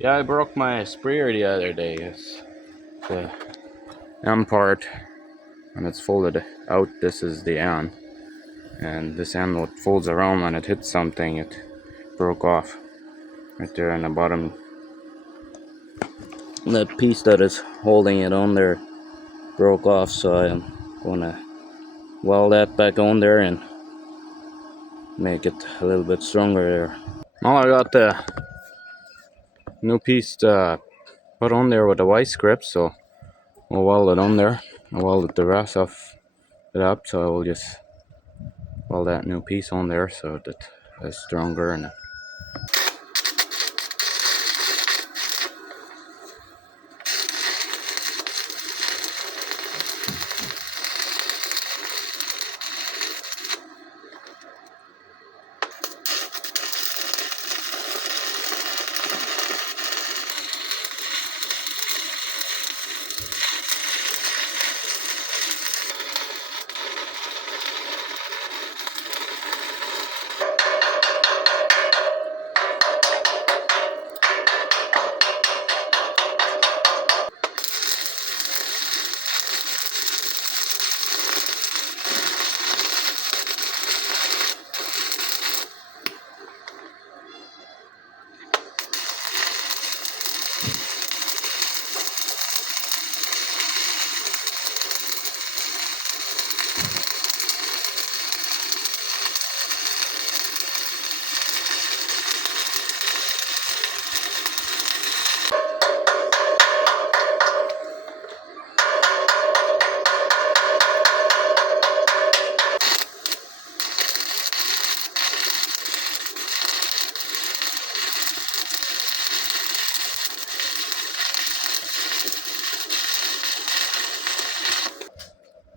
Yeah, I broke my sprayer the other day. It's the M part, and it's folded out. This is the end, and this end what folds around when it hits something, it broke off right there in the bottom. That piece that is holding it on there broke off, so I'm gonna weld that back on there and make it a little bit stronger there. Now I got the new piece put on there with the vice grip, so I'll weld it on there. I welded the rest of it up, so I will just weld that new piece on there so that it's stronger. And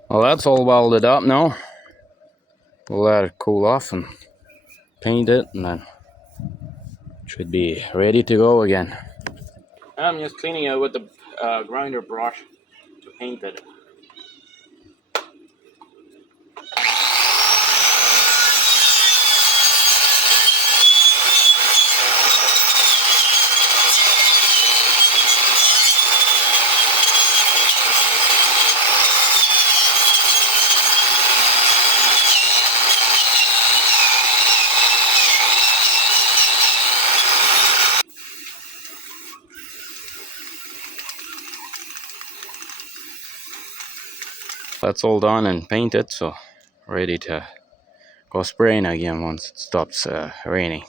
well, that's all welded up now. We'll let it cool off and paint it, and then it should be ready to go again. I'm just cleaning it with the grinder brush to paint it. That's all done and painted, so ready to go spraying again once it stops raining.